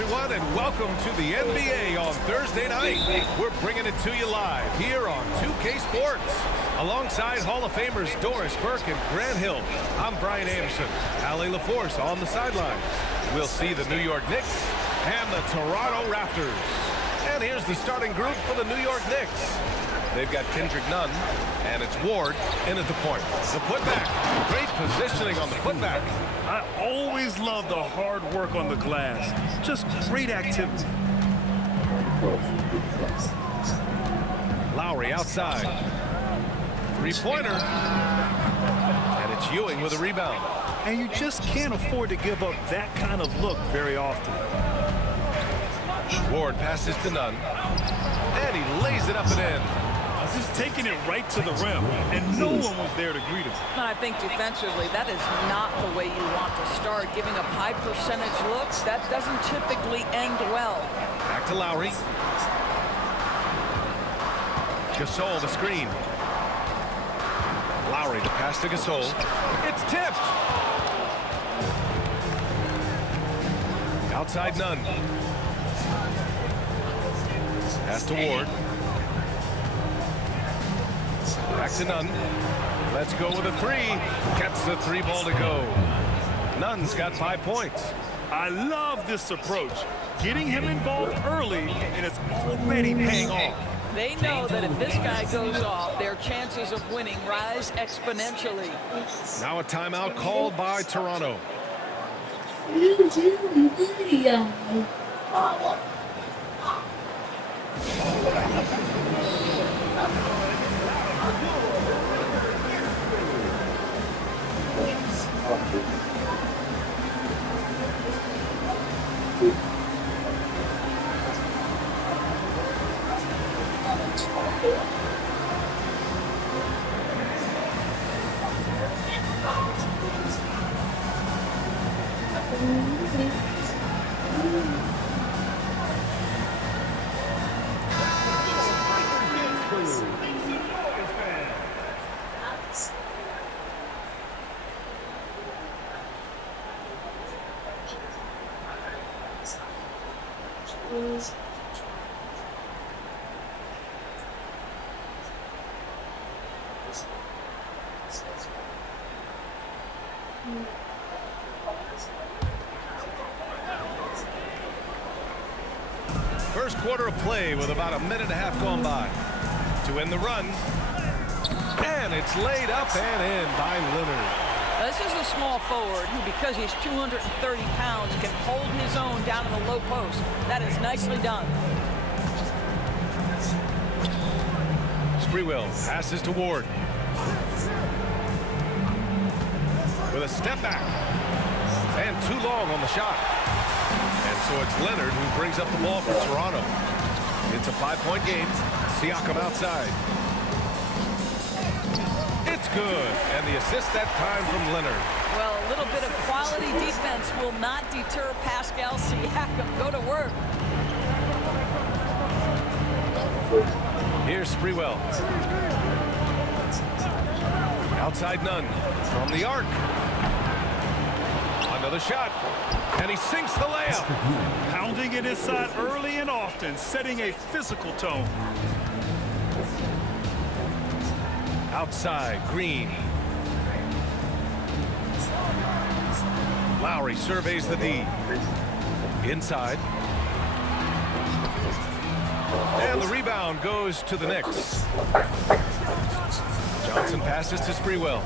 everyone, and welcome to the NBA on Thursday night. We're bringing it to you live here on 2K Sports. Alongside Hall of Famers Doris Burke and Grant Hill, I'm Brian Anderson. Allie LaForce on the sidelines. We'll see the New York Knicks and the Toronto Raptors. And here's the starting group for the New York Knicks. They've got Kendrick Nunn, and it's Ward in at the point. The putback. Great positioning on the putback. I always love the hard work on the glass. Just great activity. Lowry outside. Three-pointer. And it's Ewing with a rebound. And you just can't afford to give up that kind of look very often. Ward passes to Nunn. And he lays it up and in. Just taking it right to the rim, and no one was there to greet him. I think defensively, that is not the way you want to start. Giving up high percentage looks, that doesn't typically end well. Back to Lowry. Gasol the screen. Lowry the pass to Gasol. It's tipped. Outside Nunn. Pass to Ward. Back to Nunn. Let's go with a three. Gets the three ball to go. Nunn's got 5 points. I love this approach. Getting him involved early, and it's already paying off. They know that if this guy goes off, their chances of winning rise exponentially. Now a timeout called by Toronto. First quarter of play with about a minute and a half gone by. To end the run. And it's laid up and in by Leonard. This is a small forward who, because he's 230 pounds, can hold his own down in the low post. That is nicely done. Sprewell passes to Ward. With a step back. And too long on the shot. And so it's Leonard who brings up the ball for Toronto. It's a 5-point game. Siakam outside. It's good. And the assist that time from Leonard. Well, a little bit of quality defense will not deter Pascal Siakam. Go to work. Here's Sprewell. Outside Nunn. From the arc. Another shot. And he sinks the layup. Pounding it inside early and often, setting a physical tone. Outside, Green. Lowry surveys the D. Inside. And the rebound goes to the Knicks. Johnson passes to Sprewell.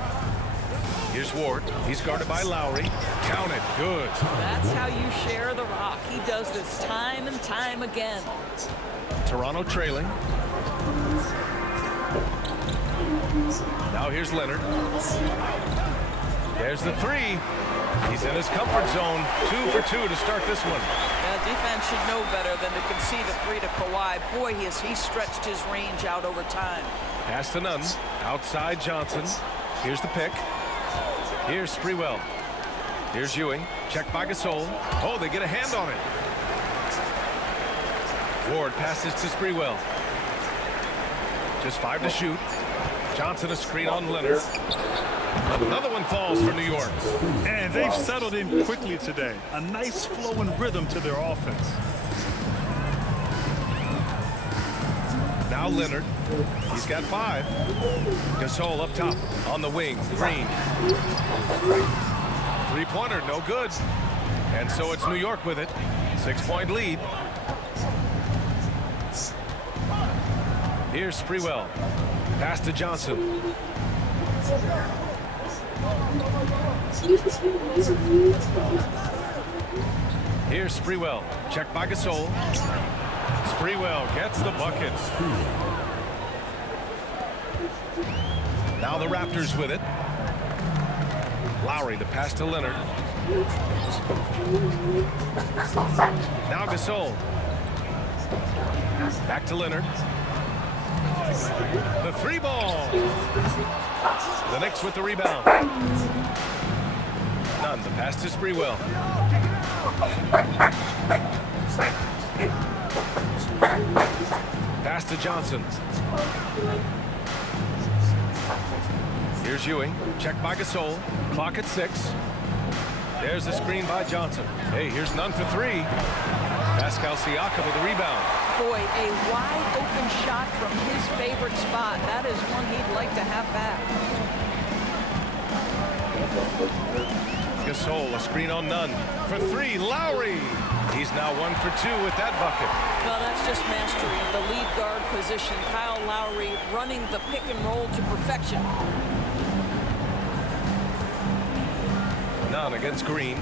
Here's Ward. He's guarded by Lowry. Count it. Good. That's how you share the rock. He does this time and time again. Toronto trailing. Now here's Leonard. There's the three. He's in his comfort zone. 2 for 2 to start this one. Defense should know better than to concede a three to Kawhi. Boy, he stretched his range out over time. Pass to Nunn. Outside Johnson. Here's the pick. Here's Sprewell. Here's Ewing. Checked by Gasol. Oh, they get a hand on it. Ward passes to Sprewell. Just 5 to shoot. Johnson a screen on Leonard. Another one falls for New York. And they've settled in quickly today. A nice flow and rhythm to their offense. Now Leonard. He's got 5. Gasol up top on the wing. Green. Three-pointer, no good. And so it's New York with it. 6-point lead. Here's Sprewell. Pass to Johnson. Here's Sprewell. Check by Gasol. Sprewell gets the bucket. Now the Raptors with it. Lowry, the pass to Leonard. Now Gasol. Back to Leonard. The 3-ball. The Knicks with the rebound. None. The pass to Sprewell. Pass to Johnson. Here's Ewing. Check by Gasol. Clock at 6. There's the screen by Johnson. Hey, here's none for 3. Pascal Siakam with the rebound. Boy, a wide open shot from his favorite spot. That is one he'd like to have back. Gasol, a screen on none. For 3, Lowry. He's now 1 for 2 with that bucket. Well, that's just mastery of the lead guard position. Kyle Lowry running the pick and roll to perfection. None against Green.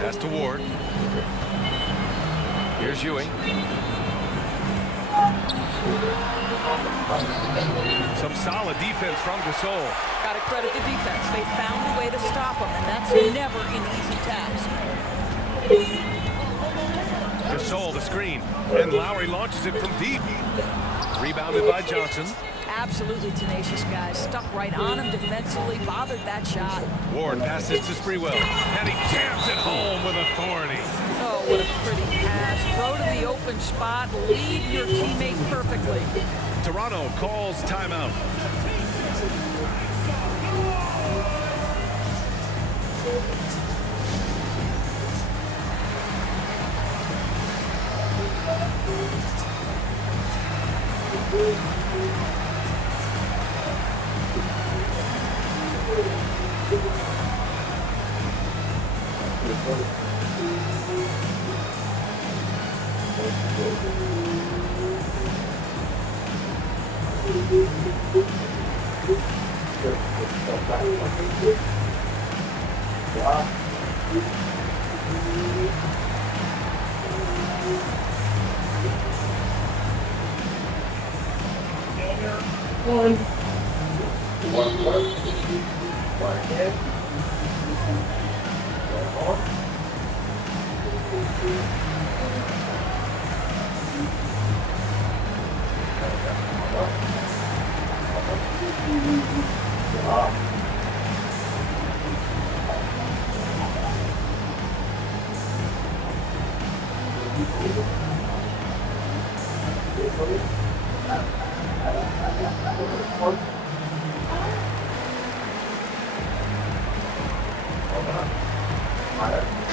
Pass to Ward. Here's Ewing. Some solid defense from Gasol. Got to credit the defense. They found a way to stop him, and that's never an easy task. Gasol, the screen. And Lowry launches it from deep. Rebounded by Johnson. Absolutely tenacious guys. Stuck right on him defensively, bothered that shot. Ward passes to Sprewell. And he jams it home with authority. Oh, what a pretty pass. Throw to the open spot. Lead your teammate perfectly. Toronto calls timeout.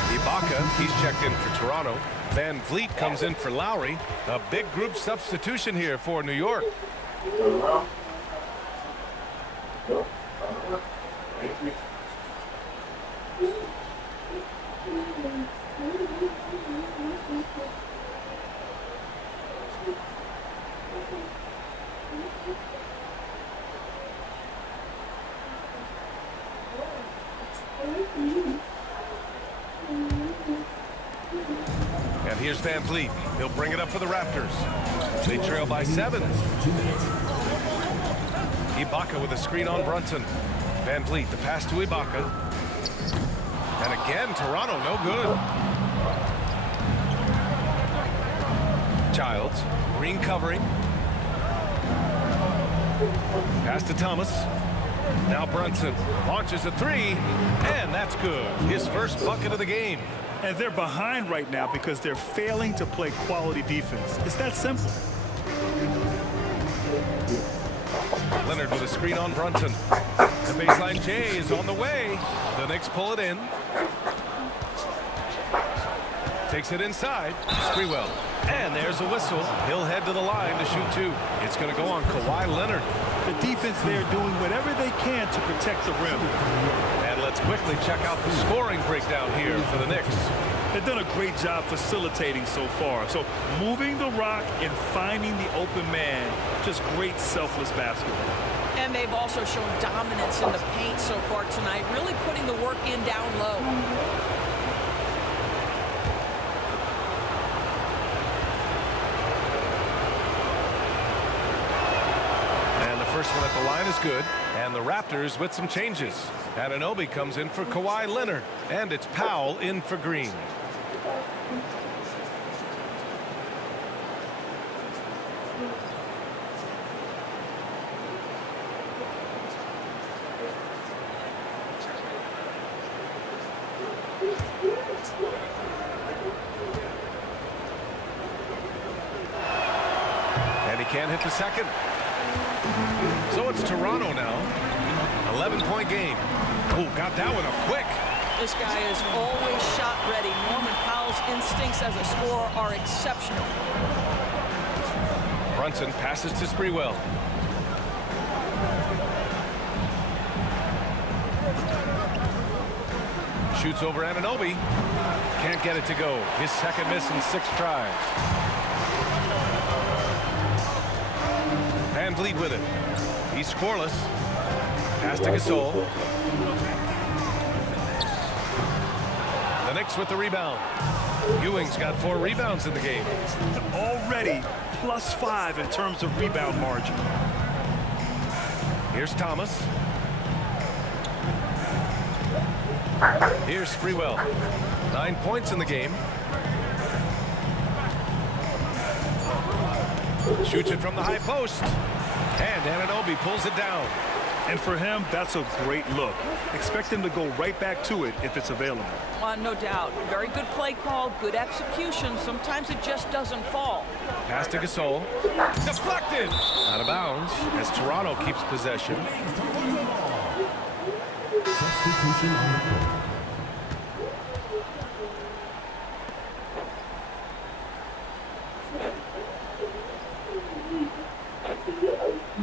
Ibaka, he's checked in for Toronto. Van Vliet comes in for Lowry. A big group substitution here for New York. And here's Van Vliet. He'll bring it up for the Raptors. They trail by 7. Ibaka with a screen on Brunson. Van Vliet, the pass to Ibaka. And again, Toronto, no good. Childs, Green covering. Pass to Thomas. Now Brunson launches a 3, and that's good. His first bucket of the game. And they're behind right now because they're failing to play quality defense. It's that simple. Leonard with a screen on Brunson. The baseline J is on the way. The Knicks pull it in. Takes it inside. Sprewell. And there's a whistle. He'll head to the line to shoot two. It's going to go on Kawhi Leonard. The defense there doing whatever they can to protect the rim. And let's quickly check out the scoring breakdown here for the Knicks. They've done a great job facilitating so far. So moving the rock and finding the open man, just great selfless basketball. And they've also shown dominance in the paint so far tonight, really putting the work in down low. First one at the line is good, and the Raptors with some changes. Anunoby comes in for Kawhi Leonard, and it's Powell in for Green. And he can't hit the second. So it's Toronto now. 11-point game. Oh, got that one up quick. This guy is always shot ready. Norman Powell's instincts as a scorer are exceptional. Brunson passes to Sprewell. Shoots over Anunoby. Can't get it to go. His second miss in 6 tries. Van Vliet with it. He's scoreless. Pass to Gasol. The Knicks with the rebound. Ewing's got 4 rebounds in the game. Already +5 in terms of rebound margin. Here's Thomas. Here's Sprewell. 9 points in the game. Shoots it from the high post. And Anunoby pulls it down. And for him, that's a great look. Expect him to go right back to it if it's available. No doubt. Very good play call, good execution. Sometimes it just doesn't fall. Pass to Gasol. Deflected. Out of bounds as Toronto keeps possession. Substitution on the court.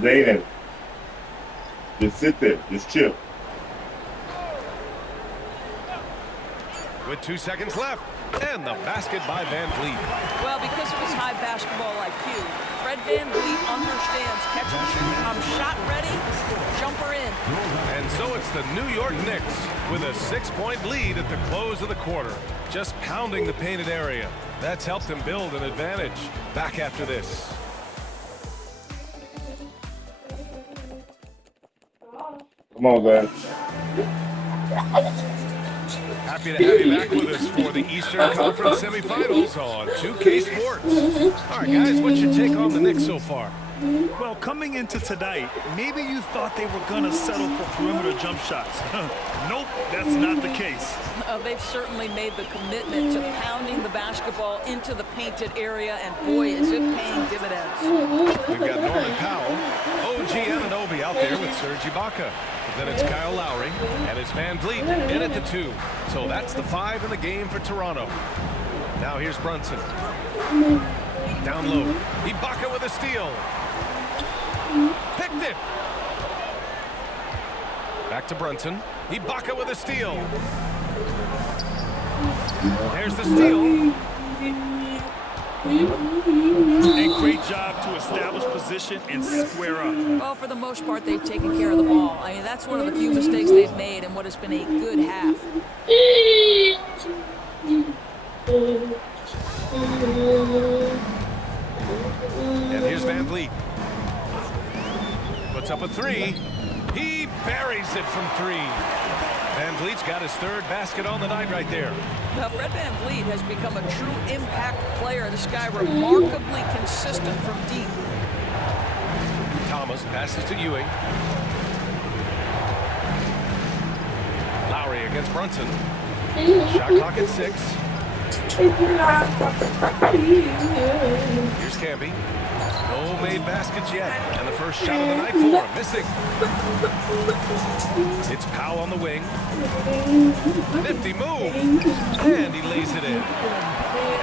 Zayden, just sit there, just chill. With 2 seconds left. And the basket by Van Vliet. Well, because of his high basketball IQ, Fred Van Vliet understands catch and shoot. I'm shot ready, jumper in. And so it's the New York Knicks with a 6-point lead at the close of the quarter. Just pounding the painted area. That's helped them build an advantage. Back after this. Come on, guys. Happy to have you back with us for the Eastern Conference semifinals on 2K Sports. All right, guys, what's your take on the Knicks so far? Well, coming into tonight, maybe you thought they were going to settle for perimeter jump shots. Nope, that's not the case. They've certainly made the commitment to pounding the basketball into the painted area, and boy, is it paying dividends. We've got Norman Powell, OG Anunoby out there with Serge Ibaka. Then it's Kyle Lowry, and it's Van Vliet in at the 2. So that's the 5 in the game for Toronto. Now here's Brunson. Down low. Ibaka with a steal. Picked it. Back to Brunson. Ibaka with a steal. There's the steal. A great job to establish position and square up. Well, for the most part, they've taken care of the ball. I mean, that's one of the few mistakes they've made in what has been a good half. And here's Van Vliet. Puts up a 3. He buries it from 3. Van Vliet's got his 3rd basket on the night right there. Now, Fred Van Vliet has become a true impact player. This guy remarkably consistent from deep. Thomas passes to Ewing. Lowry against Brunson. Shot clock at 6. Here's Camby. No made baskets yet, and the first shot of the night for him, missing. It's Powell on the wing. Nifty move, and he lays it in.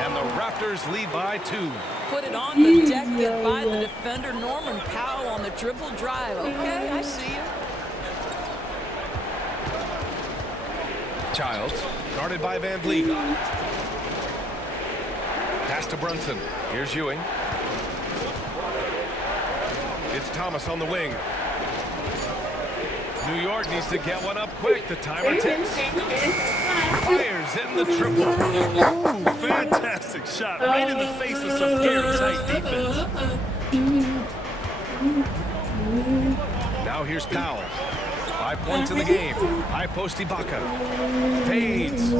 And the Raptors lead by 2. Put it on the deck, get by the defender. Norman Powell on the dribble drive. Okay, I see you. Childs, guarded by Van Vliet. Pass to Brunson. Here's Ewing. It's Thomas on the wing. New York needs to get one up quick. The timer ticks. Fires in the triple. Ooh, fantastic shot. Right in the face of some airtight defense. Now here's Powell. 5 points in the game. High post Ibaka. Fades.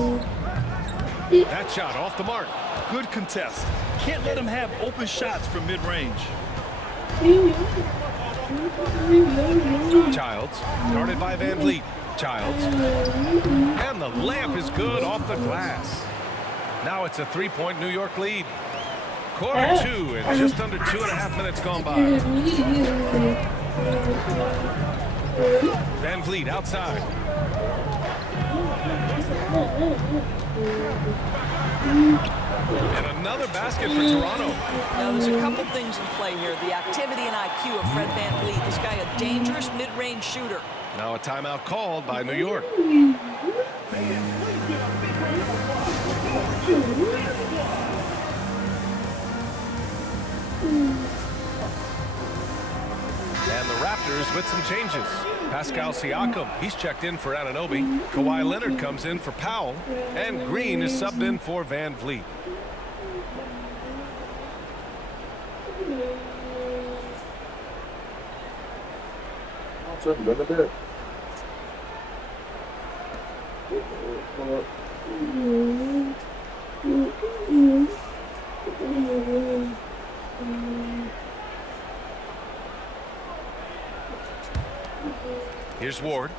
That shot off the mark. Good contest. Can't let him have open shots from mid-range. Childs, guarded by Van Vliet. Childs. And the layup is good off the glass. Now it's a 3-point New York lead. Quarter 2 and just under 2.5 minutes gone by. Van Vliet outside. And another basket for Toronto. Now, there's a couple things in play here. The activity and IQ of Fred Van Vliet. This guy a dangerous mid-range shooter. Now a timeout called by New York. And the Raptors with some changes. Pascal Siakam, he's checked in for Anunoby. Kawhi Leonard comes in for Powell. And Green is subbed in for Van Vliet. Here's Ward.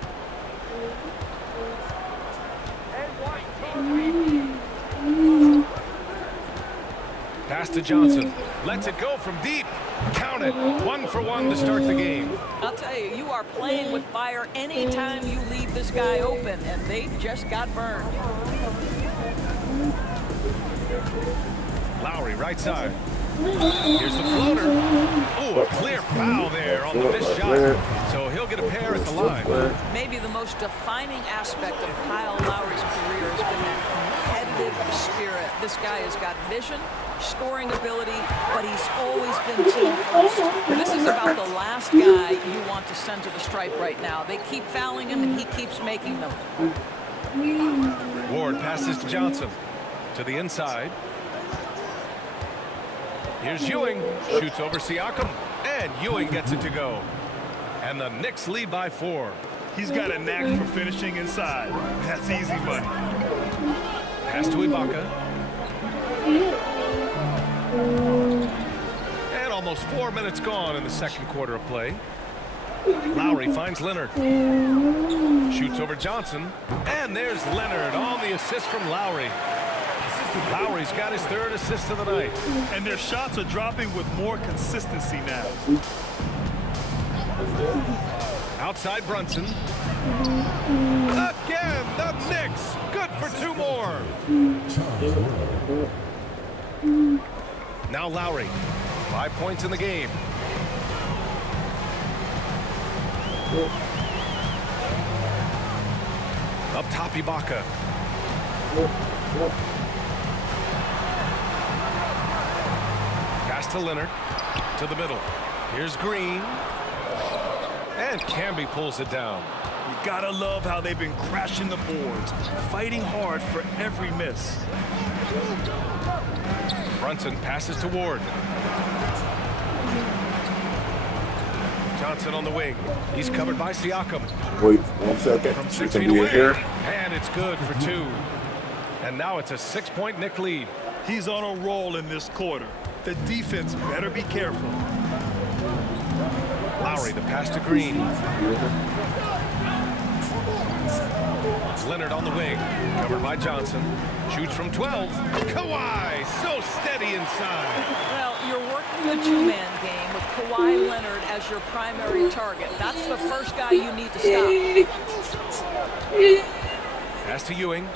Pass to Johnson. Lets it go from deep. Count it. 1 for 1 to start the game. I'll tell you, you are playing with fire anytime you leave this guy open, and they just got burned. Lowry, right side. Here's the floater. Oh, a clear foul there on the missed shot. So he'll get a pair at the line. Maybe the most defining aspect of Kyle Lowry's career has been that competitive spirit. This guy has got vision, scoring ability, but he's always been team first. This is about the last guy you want to send to the stripe right now. They keep fouling him, and he keeps making them. Ward passes to Johnson. To the inside. Here's Ewing. Shoots over Siakam. And Ewing gets it to go. And the Knicks lead by 4. He's got a knack for finishing inside. That's easy money. Pass to Ibaka. And almost 4 minutes gone in the second quarter of play. Lowry finds Leonard. Shoots over Johnson. And there's Leonard on the assist from Lowry. Lowry's got his 3rd assist of the night. And their shots are dropping with more consistency now. Outside Brunson. Again, the Knicks. Good for 2 more. Now Lowry. 5 points in the game. Up top Ibaka. Pass to Leonard. To the middle. Here's Green. And Camby pulls it down. You gotta love how they've been crashing the boards, fighting hard for every miss. Brunson passes to Ward. Johnson on the wing. He's covered by Siakam. Wait 1 second. From 6 It's feet gonna be away. here. And it's good for 2. And now it's a 6-point Knick lead. He's on a roll in this quarter. The defense better be careful. Lowry, the pass to Green. Leonard on the wing, covered by Johnson. Shoots from 12. Kawhi, so steady inside. Well, you're working the two-man game with Kawhi Leonard as your primary target. That's the first guy you need to stop. Pass to Ewing.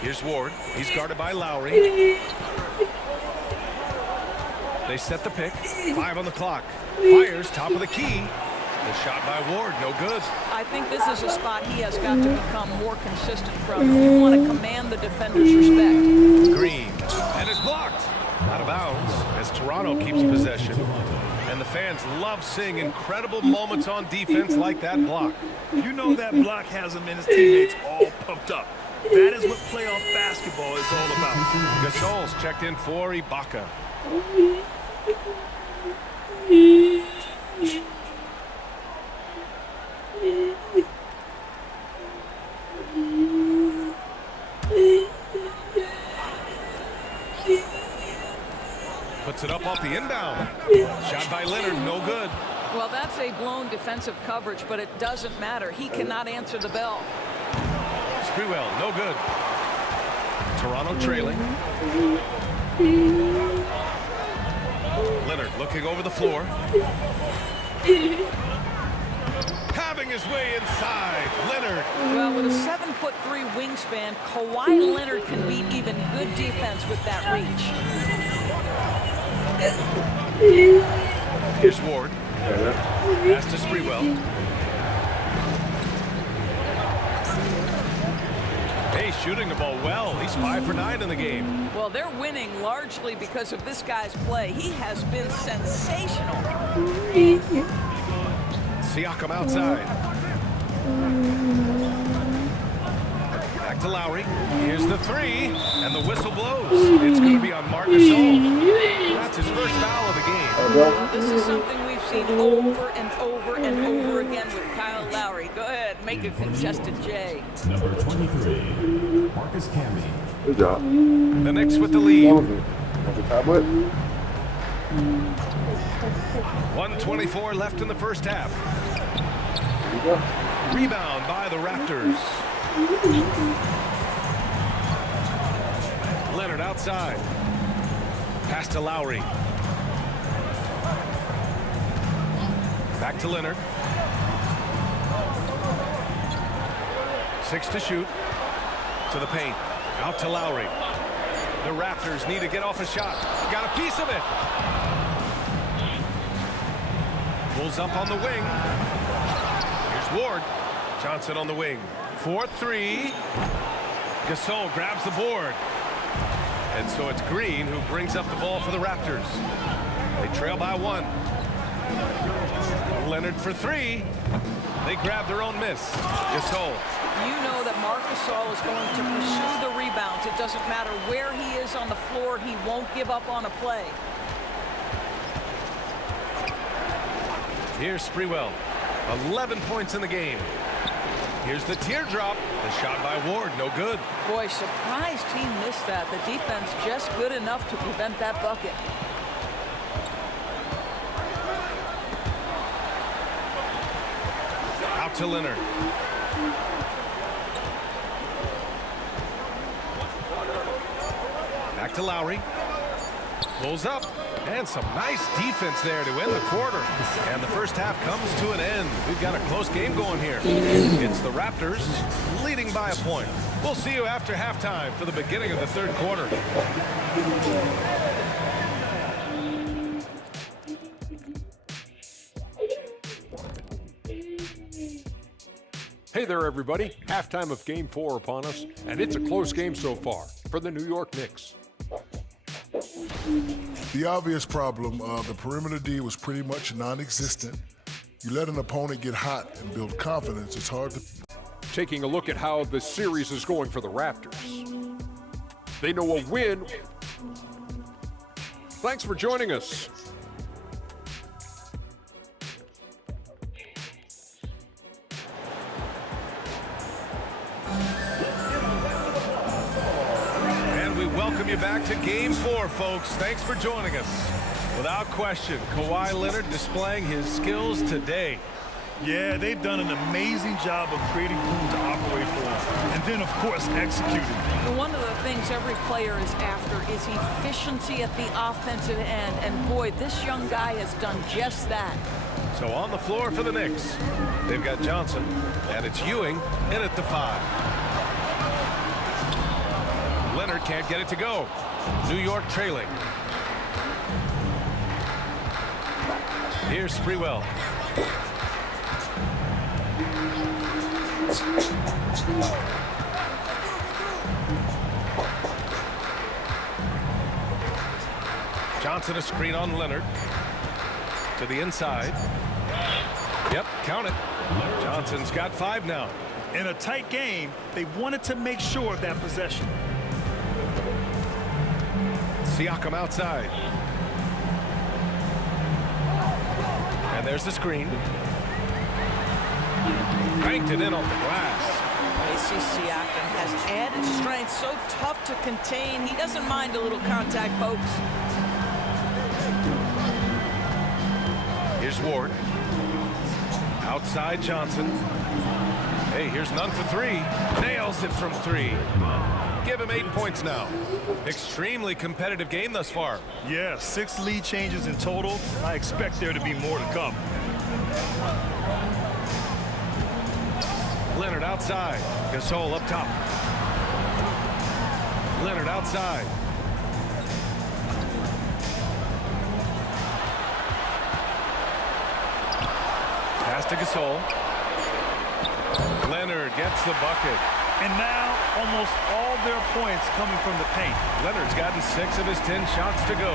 Here's Ward. He's guarded by Lowry. They set the pick. 5 on the clock. Fires, top of the key. The shot by Ward, no good. I think this is a spot he has got to become more consistent from. You want to command the defender's respect. Green, and it's blocked. Out of bounds as Toronto keeps possession. And the fans love seeing incredible moments on defense like that block. You know that block has him and his teammates all pumped up. That is what playoff basketball is all about. Gasol's checked in for Ibaka. Puts it up off the inbound. Shot by Leonard, no good. Well, that's a blown defensive coverage, but it doesn't matter. He cannot answer the bell. Sprewell, no good. Toronto trailing. Leonard looking over the floor. Having his way inside. Leonard. Well, with a 7'3" wingspan, Kawhi Leonard can beat even good defense with that reach. Here's Ward. Pass to Sprewell. Hey, shooting the ball well. He's 5 for 9 in the game. Well, they're winning largely because of this guy's play. He has been sensational. Siakam outside. Back to Lowry. Here's the 3, and the whistle blows. It's going to be on Marc Gasol. That's his first foul of the game. This is something we've seen over and over and over again with Kyle Lowry. Go ahead, make a contested J. Number 23, Marcus Camby. Good job. The Knicks with the lead. 1:24 left in the first half. Rebound by the Raptors. Leonard outside. Pass to Lowry. Back to Leonard. 6 to shoot. To the paint. Out to Lowry. The Raptors need to get off a shot. Got a piece of it. Pulls up on the wing. Here's Ward. Johnson on the wing. 4-3. Gasol grabs the board. And so it's Green who brings up the ball for the Raptors. They trail by 1. Leonard for 3. They grab their own miss. Gasol. You know that Marc Gasol is going to pursue the rebounds. It doesn't matter where he is on the floor. He won't give up on a play. Here's Sprewell. 11 points in the game. Here's the teardrop. The shot by Ward, no good. Boy, surprised he missed that. The defense just good enough to prevent that bucket. Out to Leonard. Back to Lowry. Pulls up. And some nice defense there to end the quarter. And the first half comes to an end. We've got a close game going here. It's the Raptors leading by a point. We'll see you after halftime for the beginning of the third quarter. Hey there, everybody. Halftime of Game 4 upon us, and it's a close game so far for the New York Knicks. The obvious problem, the perimeter D was pretty much non-existent. You let an opponent get hot and build confidence, it's hard to... Taking a look at how the series is going for the Raptors. They know a win. Thanks for joining us. Welcome you back to Game 4, folks. Thanks for joining us. Without question, Kawhi Leonard displaying his skills today. Yeah, they've done an amazing job of creating room to operate for him. And then, of course, executing. One of the things every player is after is efficiency at the offensive end. And boy, this young guy has done just that. So on the floor for the Knicks, they've got Johnson, and it's Ewing in at the 5. Leonard can't get it to go. New York trailing. Here's Sprewell. Johnson a screen on Leonard. To the inside. Yep, count it. Johnson's got 5 now. In a tight game, they wanted to make sure of that possession. Siakam outside. And there's the screen. Banked it in off the glass. AC Siakam has added strength, so tough to contain. He doesn't mind a little contact, folks. Here's Ward. Outside Johnson. Hey, here's none for 3. Nails it from 3. Give him 8 points now. Extremely competitive game thus far. Yeah, 6 lead changes in total. I expect there to be more to come. Leonard outside. Gasol up top. Leonard outside. Pass to Gasol. Leonard gets the bucket. And now almost all their points coming from the paint. Leonard's gotten 6 of his 10 shots to go.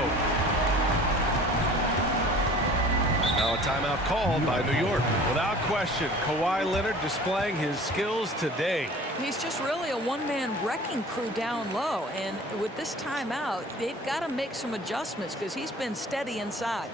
Now a timeout called by New York. Without question, Kawhi Leonard displaying his skills today. He's just really a one-man wrecking crew down low. And with this timeout, they've got to make some adjustments because he's been steady inside.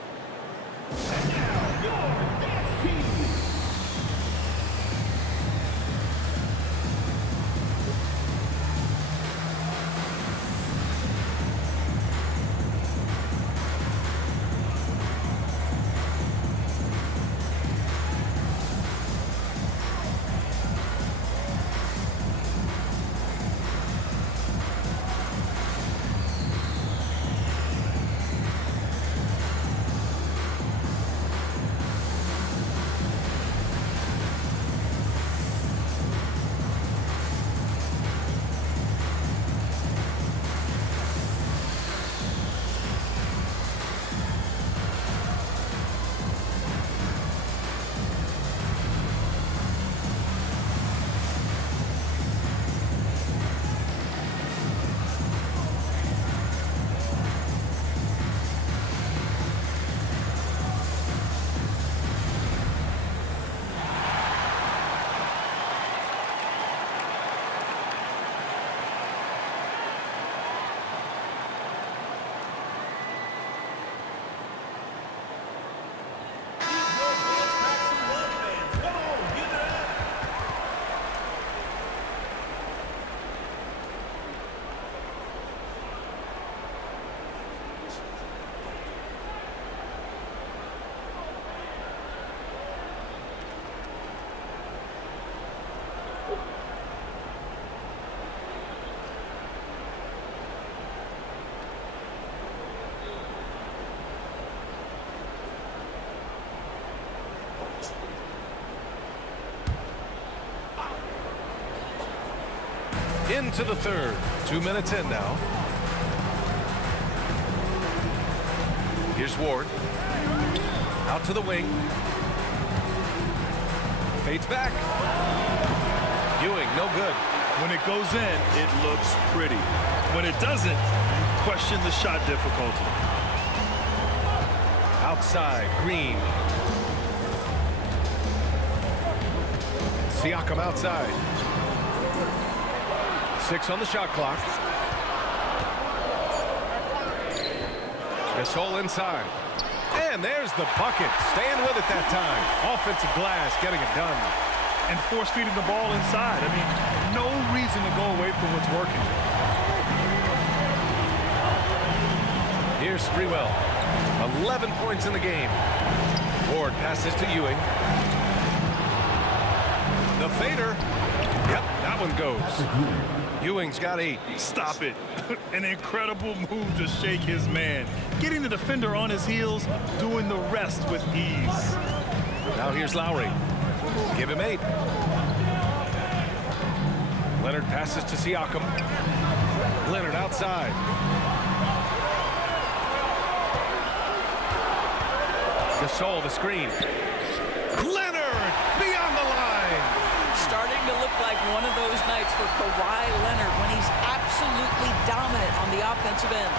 Into the third. 2 minutes in now. Here's Ward. Out to the wing. Fades back. Ewing, no good. When it goes in, it looks pretty. When it doesn't, you question the shot difficulty. Outside, Green. Siakam outside. 6 on the shot clock. Gasol inside. And there's the bucket. Staying with it that time. Offensive glass getting it done. And force feeding the ball inside. I mean, no reason to go away from what's working. Here's Sprewell. 11 points in the game. Ward passes to Ewing. fader. Yep, that one goes.Ewing's got 8. Stop it. An incredible move to shake his man. Getting the defender on his heels, doing the rest with ease. Now here's Lowry. Give him 8. Leonard passes to Siakam. Leonard outside. Gasol the screen. Leonard beyond the line. Starting to look like one of those nights for Kawhi Leonard when he's absolutely dominant on the offensive end.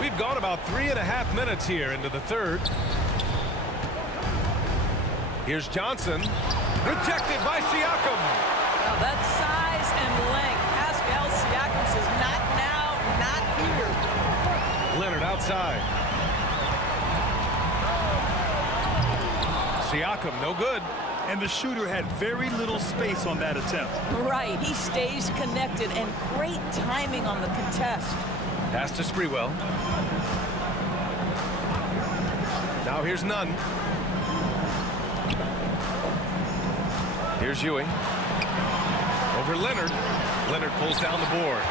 We've gone about 3.5 minutes here into the third. Here's Johnson. Rejected by Siakam. Now that size and length. Pascal Siakam says not now, not here. Leonard outside. Siakam, no good. And the shooter had very little space on that attempt. Right, he stays connected and great timing on the contest. Pass to Sprewell. Now here's Nunn. Here's Ewing. Over Leonard. Leonard pulls down the board.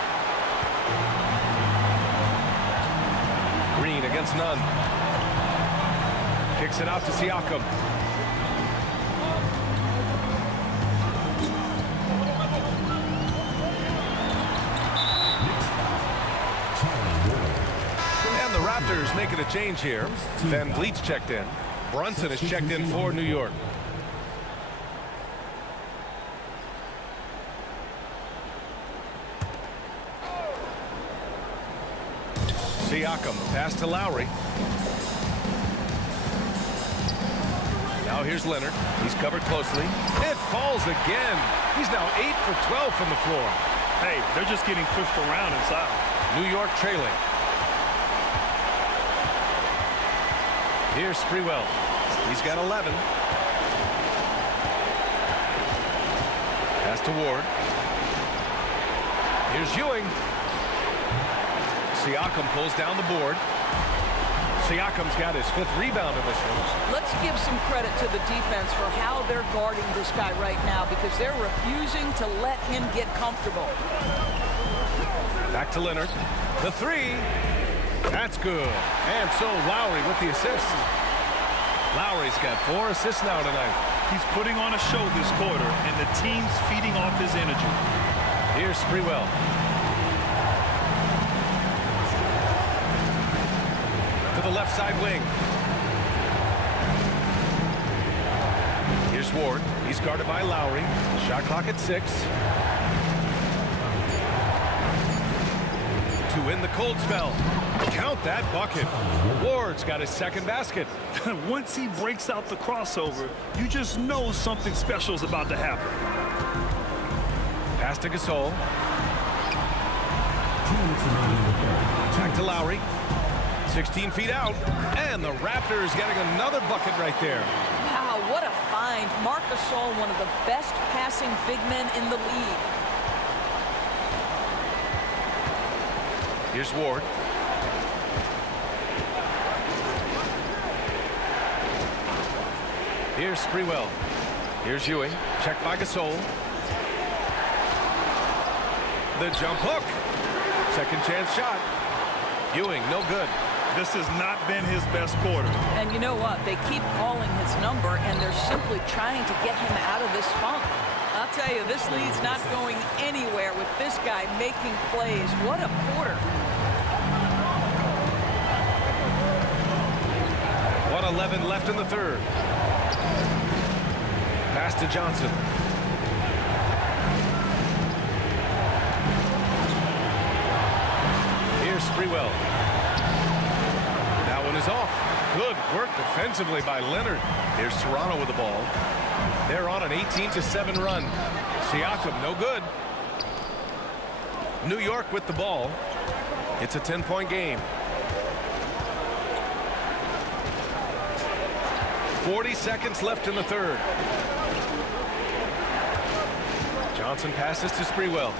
Green against Nunn. Kicks it out to Siakam. And the Raptors making a change here. Van Vliet's checked in. Brunson is checked in for New York. Siakam, pass to Lowry. Now here's Leonard. He's covered closely. It falls again. He's now 8 for 12 from the floor. Hey, they're just getting pushed around inside. New York trailing. Here's Sprewell. He's got 11. Pass to Ward. Here's Ewing. Siakam pulls down the board. Siakam's got his 5th rebound in this one. Let's give some credit to the defense for how they're guarding this guy right now because they're refusing to let him get comfortable. Back to Leonard. The 3. That's good. And so Lowry with the assist. Lowry's got 4 assists now tonight. He's putting on a show this quarter, and the team's feeding off his energy. Here's Sprewell. To the left side wing. Here's Ward. He's guarded by Lowry. Shot clock at 6. To win the cold spell. Count that bucket. Ward's got his 2nd basket. Once he breaks out the crossover, you just know something special is about to happen. Pass to Gasol. Back to Lowry. 16 feet out. And the Raptors getting another bucket right there. Wow, what a find. Marc Gasol, one of the best passing big men in the league. Here's Ward. Here's Sprewell. Here's Ewing. Checked by Gasol. The jump hook. 2nd chance shot. Ewing, no good. This has not been his best quarter. And you know what? They keep calling his number, and they're simply trying to get him out of this funk. I'll tell you, this lead's not going anywhere with this guy making plays. What a quarter. 1:11 left in the third. Pass to Johnson. Here's Sprewell. That one is off. Good work defensively by Leonard. Here's Toronto with the ball. They're on an 18-7 run. Siakam, no good. New York with the ball. It's a 10-point game. 40 seconds left in the third. Johnson passes to Sprewell.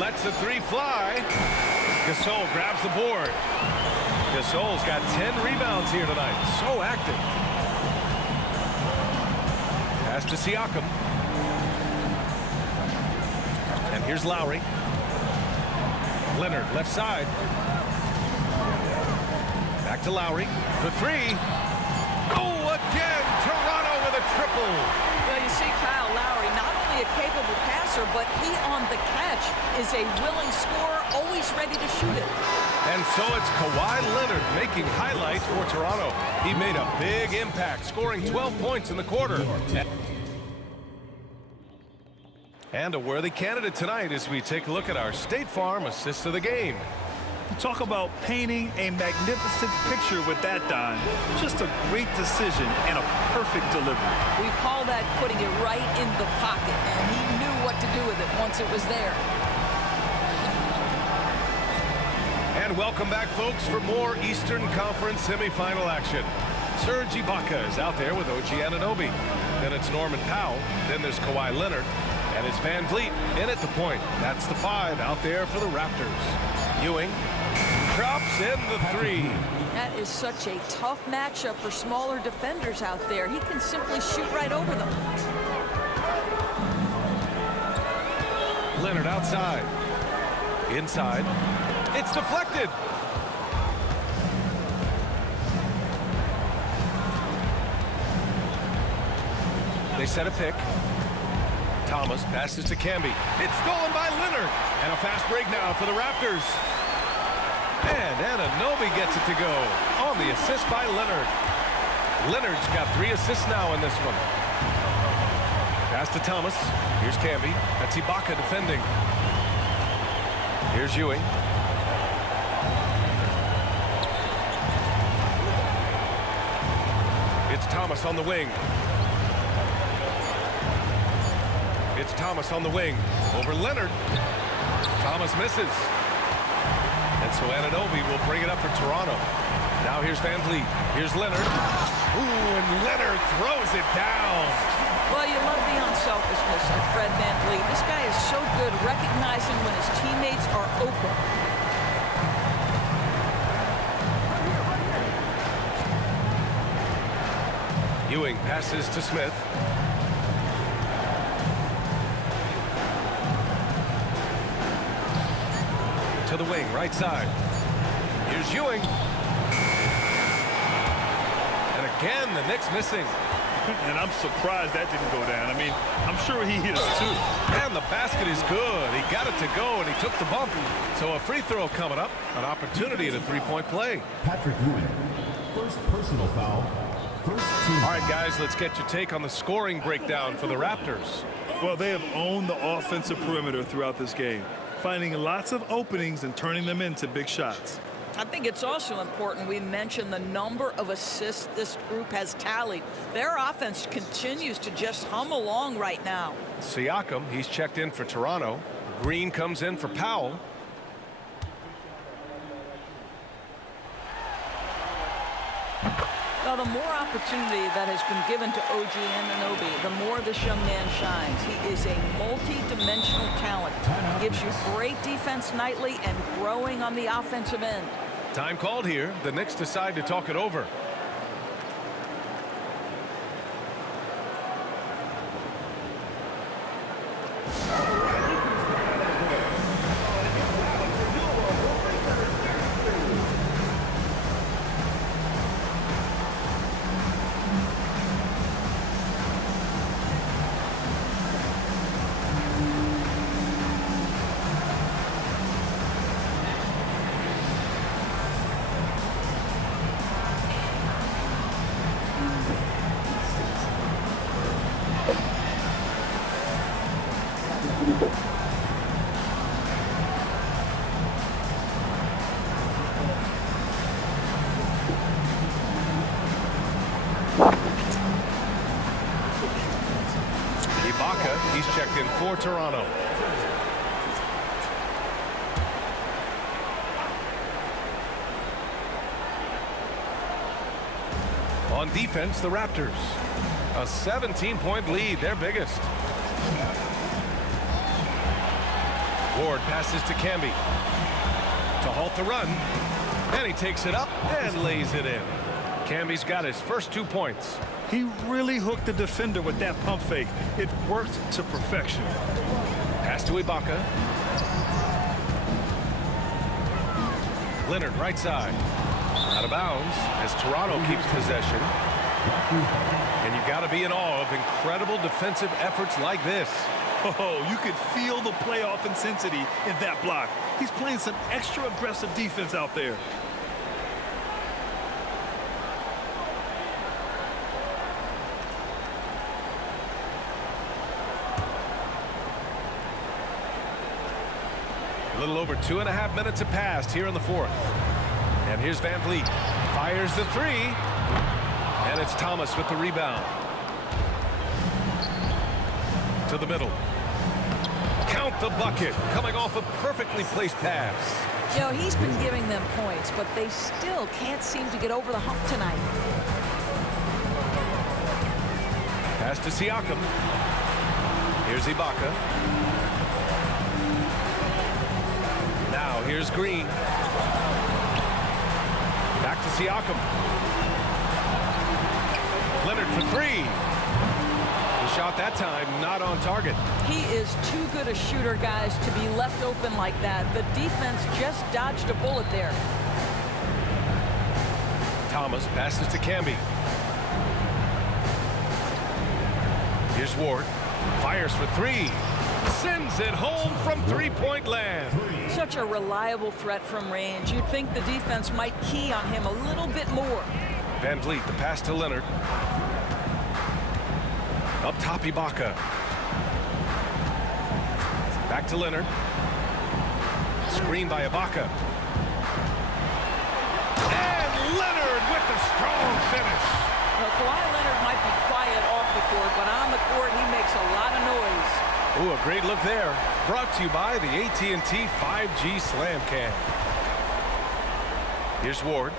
Lets the 3 fly. Gasol grabs the board. Gasol's got 10 rebounds here tonight. So active. Pass to Siakam. And here's Lowry. Leonard, left side. Back to Lowry for three. Oh, again, Toronto with a triple. Well, you see Kyle Lowry, not only a capable passer, but he on the catch is a willing scorer, always ready to shoot it. And so it's Kawhi Leonard making highlights for Toronto. He made a big impact, scoring 12 points in the quarter. And a worthy candidate tonight as we take a look at our State Farm assist of the game. Talk about painting a magnificent picture with that, Don. Just a great decision and a perfect delivery. We call that putting it right in the pocket, and he knew what to do with it once it was there. And welcome back, folks, for more Eastern Conference semifinal action. Serge Ibaka is out there with OG Anunoby. Then it's Norman Powell. Then there's Kawhi Leonard. And it's Van Vliet in at the point. That's the 5 out there for the Raptors. Ewing drops in the 3. That is such a tough matchup for smaller defenders out there. He can simply shoot right over them. Leonard outside. Inside. It's deflected. They set a pick. Thomas passes to Camby. It's stolen by Leonard. And a fast break now for the Raptors. And Anunoby gets it to go on the assist by Leonard. Leonard's got 3 assists now in this one. Pass to Thomas. Here's Camby. That's Ibaka defending. Here's Ewing. It's Thomas on the wing. It's Thomas on the wing. Over Leonard. Thomas misses. And so Anunoby will bring it up for Toronto. Now here's Van Vliet. Here's Leonard. Ooh, and Leonard throws it down. Well, you love the unselfishness of Fred Van Vliet. This guy is so good recognizing when his teammates are open. Ewing passes to Smith. To the wing, right side. Here's Ewing. And again, the Knicks missing. And I'm surprised that didn't go down. I mean, I'm sure he is too. And the basket is good. He got it to go, and he took the bump. So a free throw coming up. An opportunity at a three-point play. Patrick Ewing, first personal foul, first team. All right, guys, let's get your take on the scoring breakdown for the Raptors. Well, they have owned the offensive perimeter throughout this game, finding lots of openings and turning them into big shots. I think it's also important we mention the number of assists this group has tallied. Their offense continues to just hum along right now. Siakam, he's checked in for Toronto. Green comes in for Powell. Now, the more opportunity that has been given to OG Anunoby, the more this young man shines. He is a multi-dimensional talent. Gives you great defense nightly and growing on the offensive end. Time called here. The Knicks decide to talk it over. Ibaka, he's checked in for Toronto. On defense, the Raptors. A 17-point lead, their biggest. Ward passes to Camby. to halt the run. And he takes it up and lays it in. Camby's got his first 2 points. He really hooked the defender with that pump fake. It worked to perfection. Pass to Ibaka. Leonard right side. Out of bounds as Toronto keeps possession. And you got to be in awe of incredible defensive efforts like this. Oh, you could feel the playoff intensity in that block. He's playing some extra aggressive defense out there. A little over 2.5 minutes have passed here in the fourth. And here's Van Vliet. Fires the three. And it's Thomas with the rebound. To the middle. Count the bucket. Coming off a perfectly placed pass. You know, he's been giving them points, but they still can't seem to get over the hump tonight. Pass to Siakam. Here's Ibaka. Now here's Green. Back to Siakam. Leonard for three. The shot that time not on target. He is too good a shooter, guys, to be left open like that. The defense just dodged a bullet there. Thomas passes to Camby. Here's Ward. Fires for three. Sends it home from three-point land. Such a reliable threat from range. You'd think the defense might key on him a little bit more. Van Vliet, the pass to Leonard. Up top, Ibaka. Back to Leonard. Screen by Ibaka. And Leonard with the strong finish. Well, Kawhi Leonard might be quiet off the court, but on the court, he makes a lot of noise. Ooh, a great look there. Brought to you by the AT&T 5G Slam Cam. Here's Ward.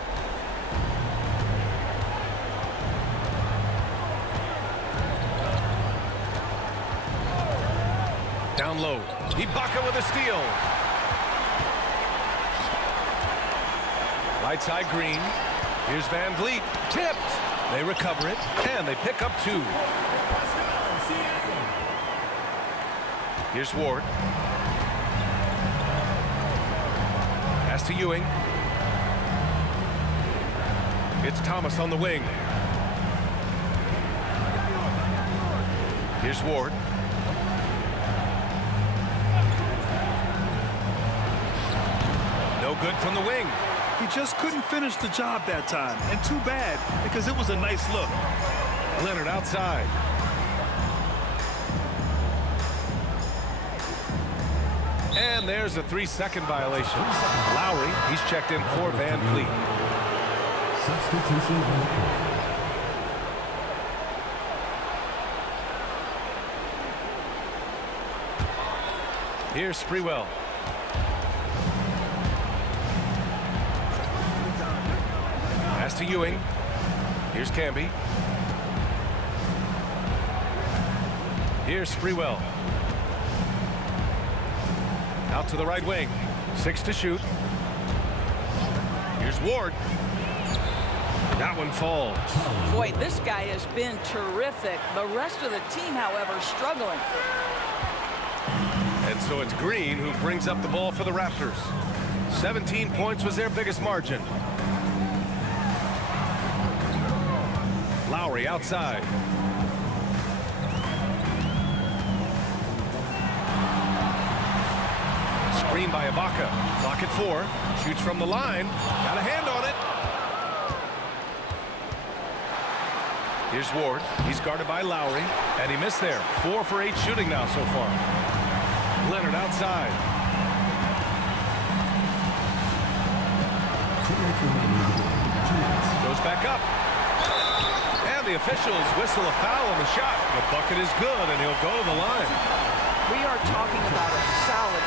Down low. Ibaka with a steal. Right side Green. Here's Van Vliet. Tipped. They recover it, and they pick up two. Here's Ward. Pass to Ewing. It's Thomas on the wing. Here's Ward. No good from the wing. He just couldn't finish the job that time, and too bad, because it was a nice look. Leonard outside. And there's a 3-second violation. Lowry, he's checked in for Van Vliet. Substitution. Here's Sprewell. Pass to Ewing. Here's Camby. Here's Sprewell. Out to the right wing. 6 to shoot. Here's Ward. That one falls. Boy, this guy has been terrific. The rest of the team, however, struggling. And so it's Green who brings up the ball for the Raptors. 17 points was their biggest margin. Lowry outside. Screen by Ibaka. Clock at 4. Shoots from the line. Got a hand on it. Here's Ward. He's guarded by Lowry. And he missed there. 4 for 8 shooting now so far. Leonard outside. Goes back up. And the officials whistle a foul on the shot. The bucket is good, and he'll go to the line. We are talking about a solid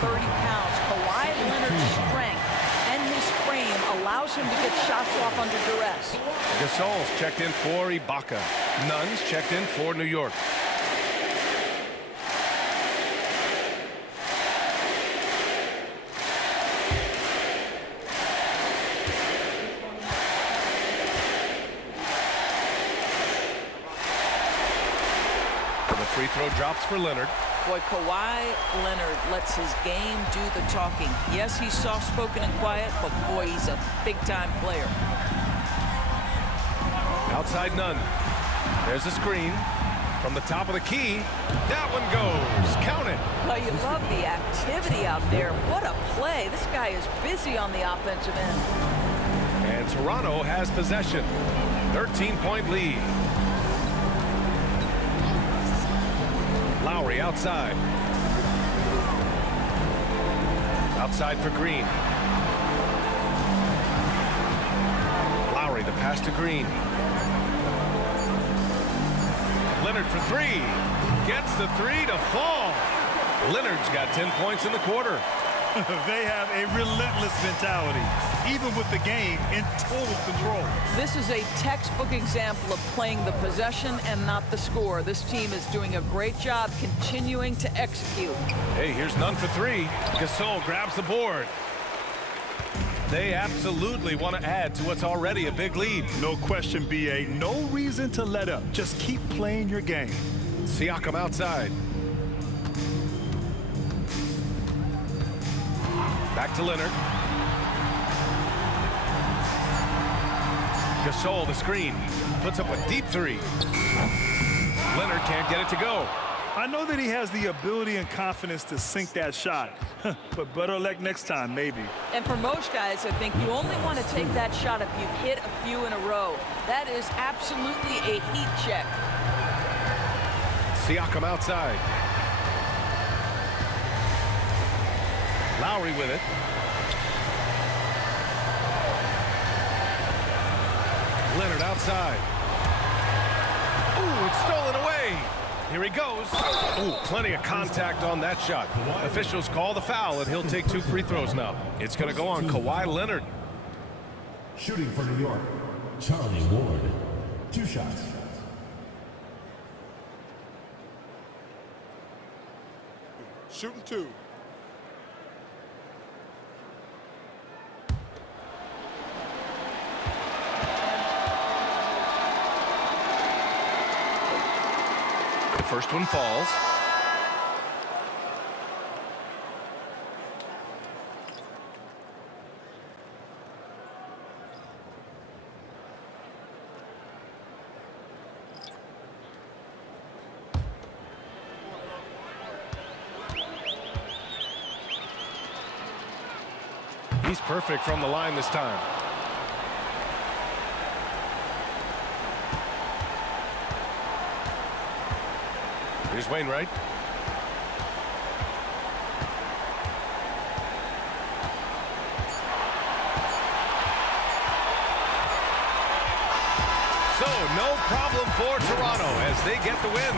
230 pounds. Kawhi Leonard's strength and his frame allows him to get shots off under duress. Gasol's checked in for Ibaka. Nunn's checked in for New York. Free throw drops for Leonard. Boy, Kawhi Leonard lets his game do the talking. Yes, he's soft-spoken and quiet, but boy, he's a big-time player. Outside none. There's a screen. From the top of the key, that one goes. Count it. Well, you love the activity out there. What a play. This guy is busy on the offensive end. And Toronto has possession. 13-point lead. Lowry outside. Outside for Green. Lowry, the pass to Green. Leonard for three. Gets the three to fall. Leonard's got 10 points in the quarter. They have a relentless mentality, even with the game in total control. This is a textbook example of playing the possession and not the score. This team is doing a great job continuing to execute. Hey, here's none for three. Gasol grabs the board. They absolutely want to add to what's already a big lead. No question, B.A. No reason to let up. Just keep playing your game. Siakam outside. Back to Leonard. Gasol, the screen. Puts up a deep three. Leonard can't get it to go. I know that he has the ability and confidence to sink that shot, but better luck next time, maybe. And for most guys, I think you only want to take that shot if you've hit a few in a row. That is absolutely a heat check. Siakam outside. Lowry with it. Leonard outside. Ooh, it's stolen away. Here he goes. Ooh, plenty of contact on that shot. Officials call the foul, and he'll take 2 free throws now. It's going to go on Kawhi Leonard. Shooting for New York, Charlie Ward. 2 shots. Shooting 2. The first one falls. He's perfect from the line this time. Here's Wainwright. So, no problem for Toronto as they get the win.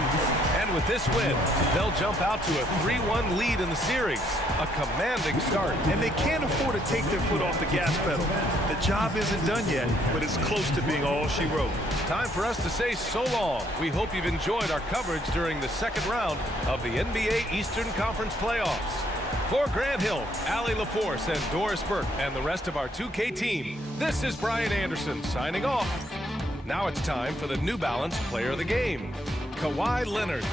And with this win, they'll jump out to a 3-1 lead in the series. A commanding start. And they can't afford to take their foot off the gas pedal. The job isn't done yet, but it's close to being all she wrote. Time for us to say so long. We hope you've enjoyed our coverage during the second round of the NBA Eastern Conference playoffs. For Grant Hill, Allie LaForce, and Doris Burke, and the rest of our 2K team, this is Brian Anderson signing off. Now it's time for the New Balance Player of the Game, Kawhi Leonard.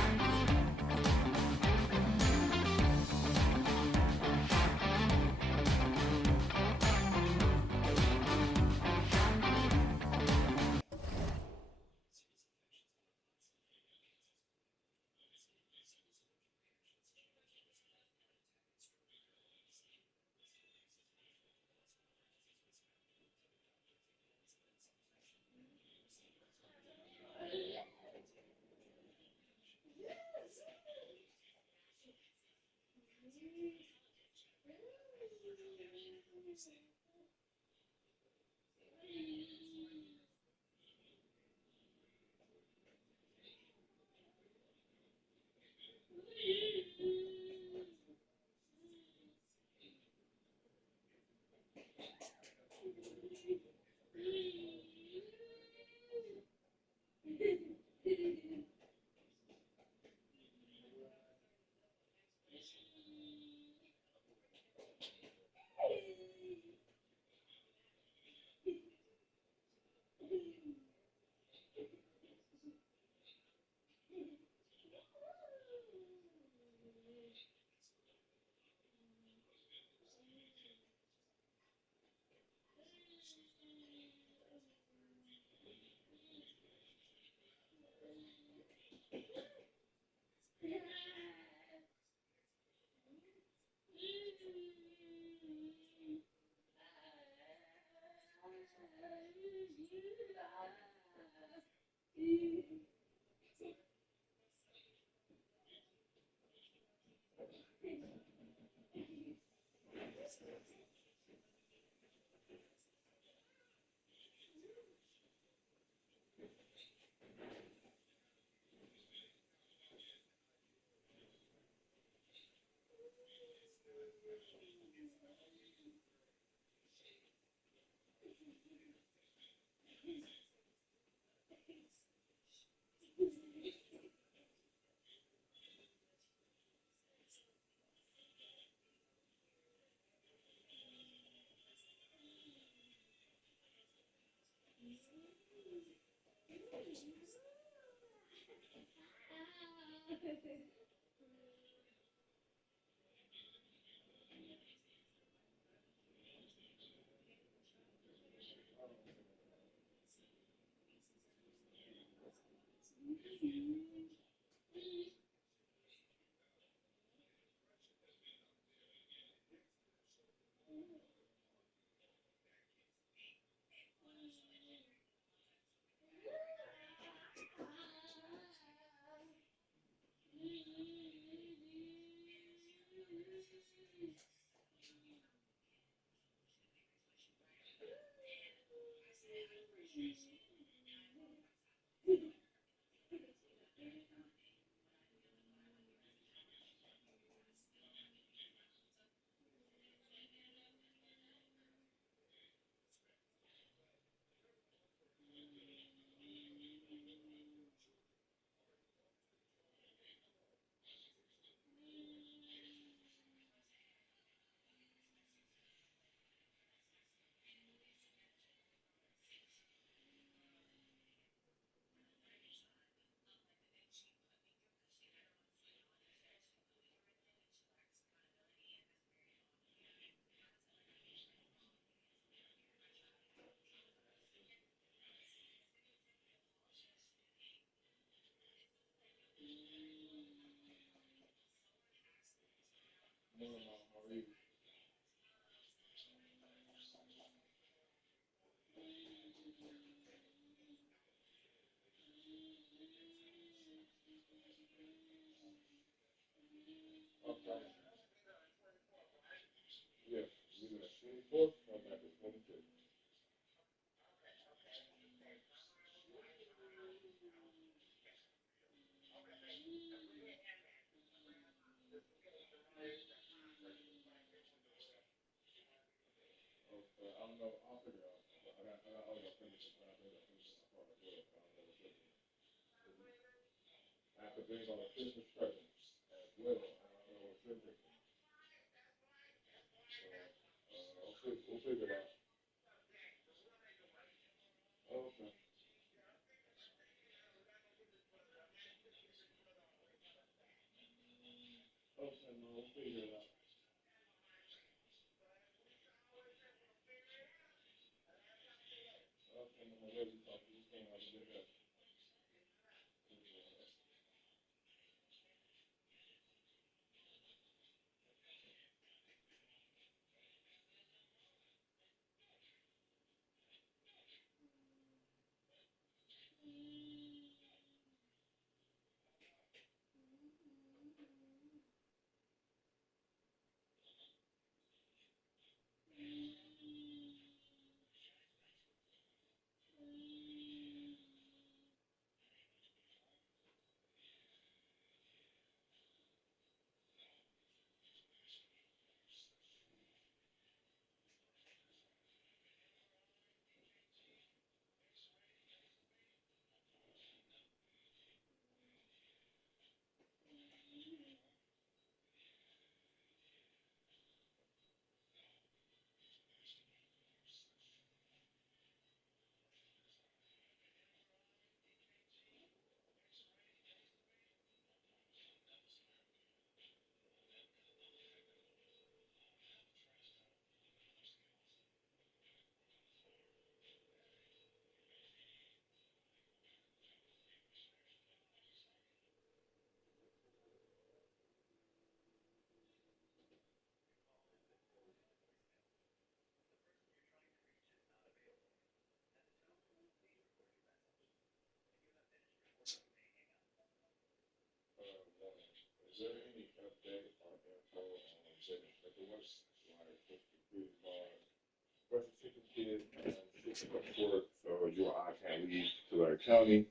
it's a court, so you and I can't leave Tulare County.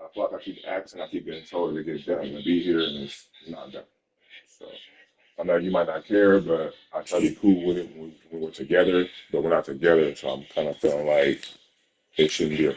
I feel like I keep asking, I keep getting told to get done and be here, and it's not done. So I know you might not care, but I try to be cool with it when we're together, but we're not together. So I'm kind of feeling like it shouldn't be a